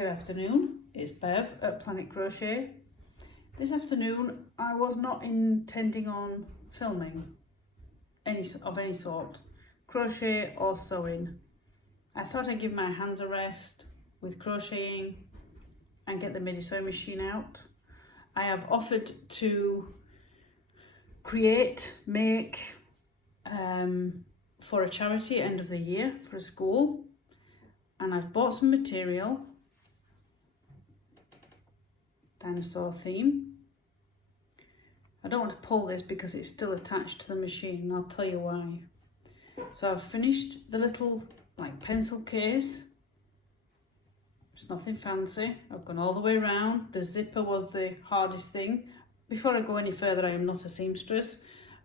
Good afternoon, it's Bev at Planet Crochet. This afternoon I was not intending on filming of any sort, crochet or sewing. I thought I'd give my hands a rest with crocheting and get the Midi Sewing Machine out. I have offered to make for a charity end of the year for a school, and I've bought some material, dinosaur theme. I don't want to pull this because it's still attached to the machine, and I'll tell you why. So I've finished the little pencil case. It's nothing fancy. I've gone all the way around. The zipper was the hardest thing. Before I go any further, I am not a seamstress.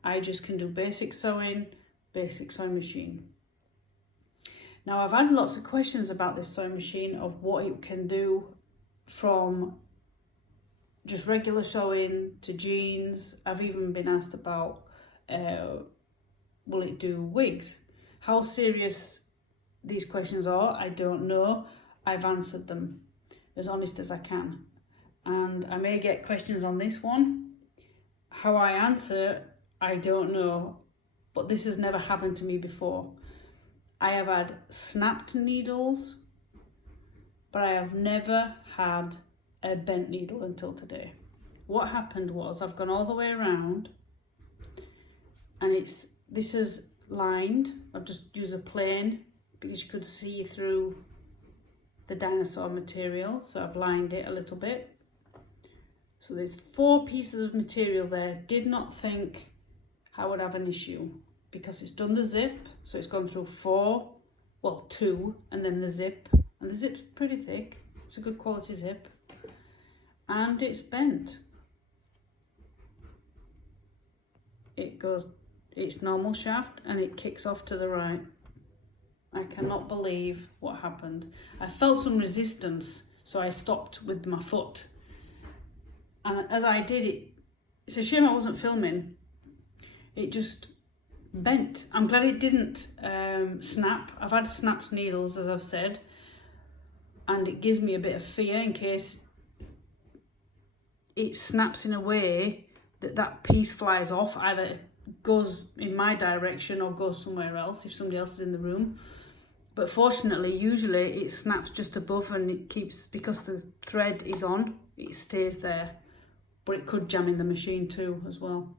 I just can do basic sewing machine. Now I've had lots of questions about this sewing machine of what it can do, from just regular sewing to jeans. I've even been asked about will it do wigs? How serious these questions are, I don't know. I've answered them as honest as I can, and I may get questions on this one. How I answer, I don't know, but this has never happened to me before. I have had snapped needles, but I have never had a bent needle until today. What happened was I've gone all the way around, and this is lined. I've just used a plane because you could see through the dinosaur material, so I've lined it a little bit. So there's 4 pieces of material there. Did not think I would have an issue because it's done the zip, so it's gone through 2, and then the zip, and the zip's pretty thick. It's a good quality zip, and it's bent. It goes its normal shaft and it kicks off to the right. I cannot believe what happened. I felt some resistance, so I stopped with my foot, and as I did it, it's a shame I wasn't filming, it just bent. I'm glad it didn't snap. I've had snapped needles, as I've said, and it gives me a bit of fear in case it snaps in a way that piece flies off, either goes in my direction or goes somewhere else if somebody else is in the room. But fortunately, usually it snaps just above, and it keeps, because the thread is on, it stays there. But it could jam in the machine too as well.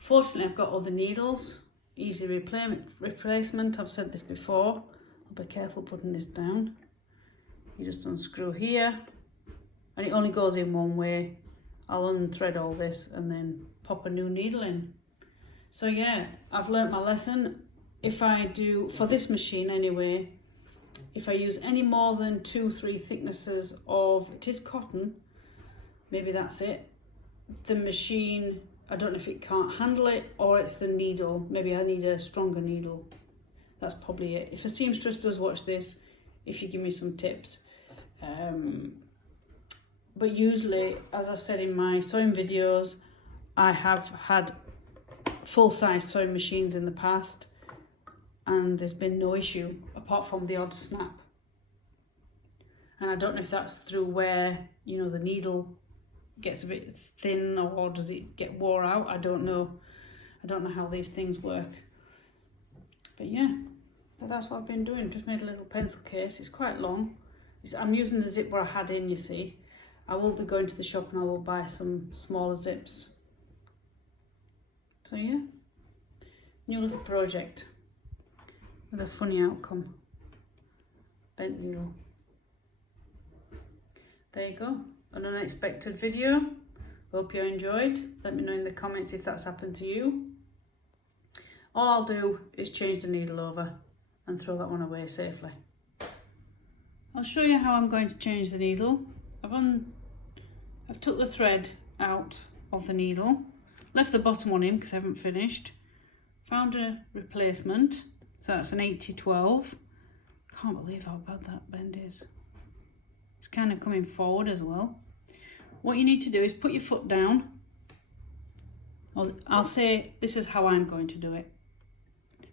Fortunately, I've got other needles, easy replacement. I've said this before. I'll be careful putting this down. You just unscrew here, and it only goes in one way. I'll unthread all this and then pop a new needle in. So yeah, I've learnt my lesson. If I do, for this machine anyway, if I use any more than 2-3 thicknesses of, it is cotton, maybe that's it, the machine, I don't know if it can't handle it or it's the needle. Maybe I need a stronger needle. That's probably it. If a seamstress does watch this, if you give me some tips. But usually, as I've said in my sewing videos, I have had full-size sewing machines in the past, and there's been no issue apart from the odd snap. And I don't know if that's through where, the needle gets a bit thin, or does it get wore out? I don't know. I don't know how these things work. But yeah, that's what I've been doing. Just made a little pencil case. It's quite long. I'm using the zip where I had in, you see. I will be going to the shop and I will buy some smaller zips. So yeah, new little project with a funny outcome. Bent needle. There you go. An unexpected video. Hope you enjoyed. Let me know in the comments if that's happened to you. All I'll do is change the needle over and throw that one away safely. I'll show you how I'm going to change the needle. I've took the thread out of the needle, left the bottom one in because I haven't finished, found a replacement, so that's an 80-12. Can't believe how bad that bend is. It's kind of coming forward as well. What you need to do is put your foot down. I'll say this is how I'm going to do it,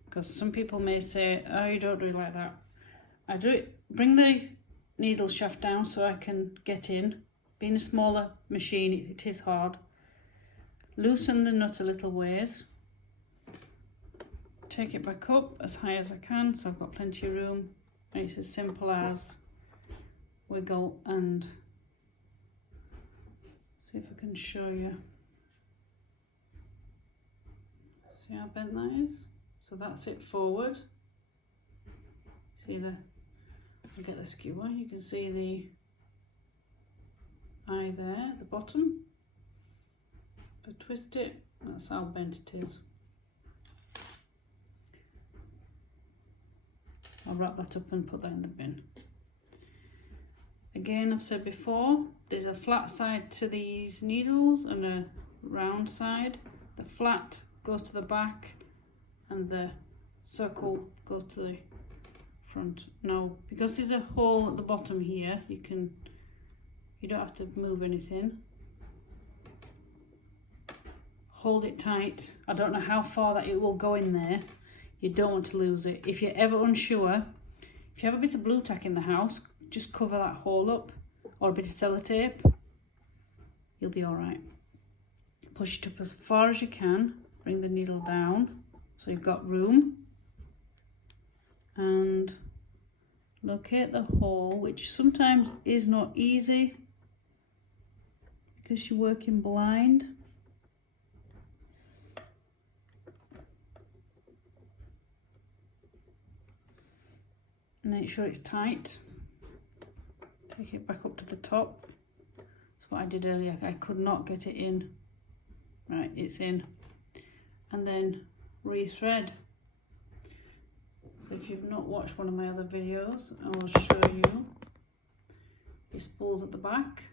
because some people may say, oh, you don't do it like that. I do it, bring the needle shaft down so I can get in. Being a smaller machine, it is hard. Loosen the nut a little ways. Take it back up as high as I can, so I've got plenty of room. And it's as simple as wiggle and see if I can show you. See how bent that is? So that's it forward. See the, I'll get the skewer, you can see the eye there, the bottom. If I twist it, that's how bent it is. I'll wrap that up and put that in the bin. Again, I've said before, there's a flat side to these needles and a round side. The flat goes to the back and the circle goes to the front. Now, because there's a hole at the bottom here, you don't have to move anything. Hold it tight. I don't know how far that it will go in there. You don't want to lose it. If you're ever unsure, if you have a bit of blue tack in the house, just cover that hole up, or a bit of sellotape. You'll be all right. Push it up as far as you can. Bring the needle down so you've got room. And locate the hole, which sometimes is not easy because you're working blind. Make sure it's tight. Take it back up to the top. That's what I did earlier. I could not get it in. Right, it's in. And then rethread. So if you've not watched one of my other videos, I will show you. Your spools at the back.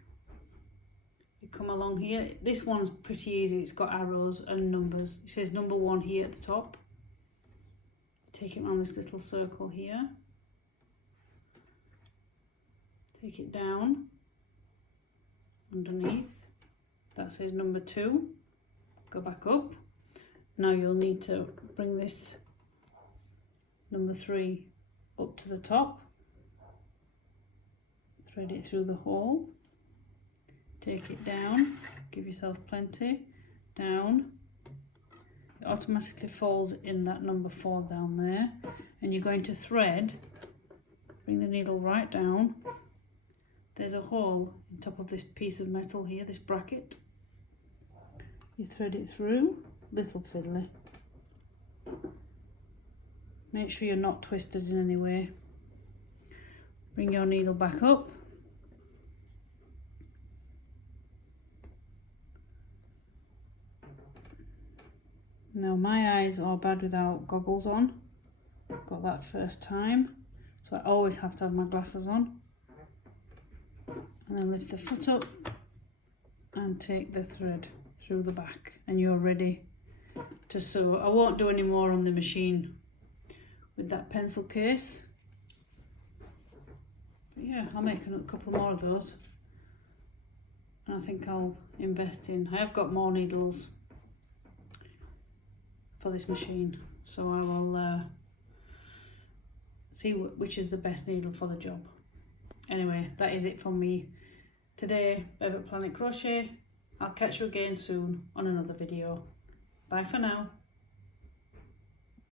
You come along here. This one's pretty easy. It's got arrows and numbers. It says number 1 here at the top. Take it around this little circle here. Take it down underneath. That says number 2. Go back up. Now you'll need to bring this number 3 up to the top. Thread it through the hole. Take it down. Give yourself plenty. Down. It automatically falls in that number 4 down there. And you're going to thread. Bring the needle right down. There's a hole on top of this piece of metal here, this bracket. You thread it through, little fiddly. Make sure you're not twisted in any way. Bring your needle back up. Now my eyes are bad without goggles on. Got that first time, so I always have to have my glasses on. And then lift the foot up and take the thread through the back and you're ready to sew. I won't do any more on the machine with that pencil case. But yeah, I'll make a couple more of those. And I think I'll invest in, I have got more needles for this machine. So I will see which is the best needle for the job. Anyway, that is it from me today over at Planet Crochet. I'll catch you again soon on another video. Bye for now.